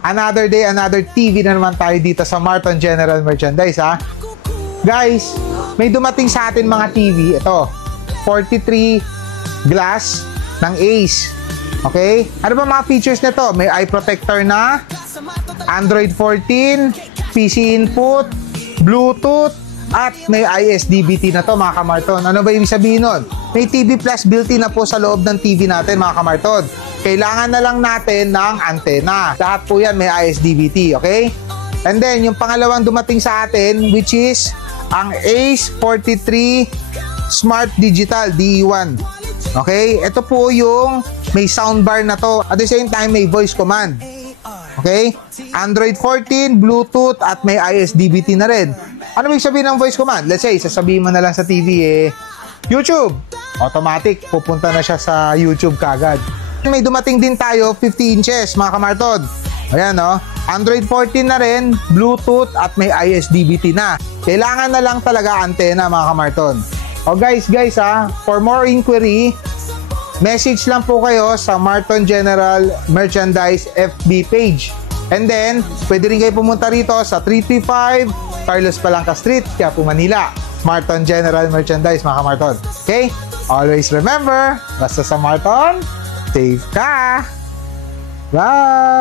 Another day, another TV na naman tayo dito sa Marton General Merchandise, ha? Guys, may dumating sa atin mga TV. Ito, 43 glass ng Ace. Okay? Ano ba mga features nito? May eye protector na, Android 14, PC input, Bluetooth, at may ISDBT na to mga kamarton. Ano ba ibig sabihin nun? May TV Plus built-in na po sa loob ng TV natin mga kamarton. Kailangan na lang natin ng antena. Lahat po yan may ISDBT, okay? And then, yung pangalawang dumating sa atin, which is ang Ace 43 Smart Digital DE1. Okay? Ito po yung may soundbar na to. At the same time, may voice command. Okay? Android 14, Bluetooth, at may ISDBT na rin. Ano ibig sabihin ng voice command? Let's say, sasabihin mo na lang sa TV, YouTube. Automatic, pupunta na siya sa YouTube kagad. May dumating din tayo, 50 inches, mga kamarton. Ayan, no? Android 14 na rin, Bluetooth, at may ISDBT na. Kailangan na lang talaga antena, mga kamarton. O guys, ha, for more inquiry, message lang po kayo sa Marton General Merchandise FB page. And then, pwede rin kayo pumunta rito sa 335 Carlos Palanca Street, Quiapo, Manila. Marton General Merchandise, mga kamarton. Okay? Always remember, basta sa Marton, safe ka! Bye!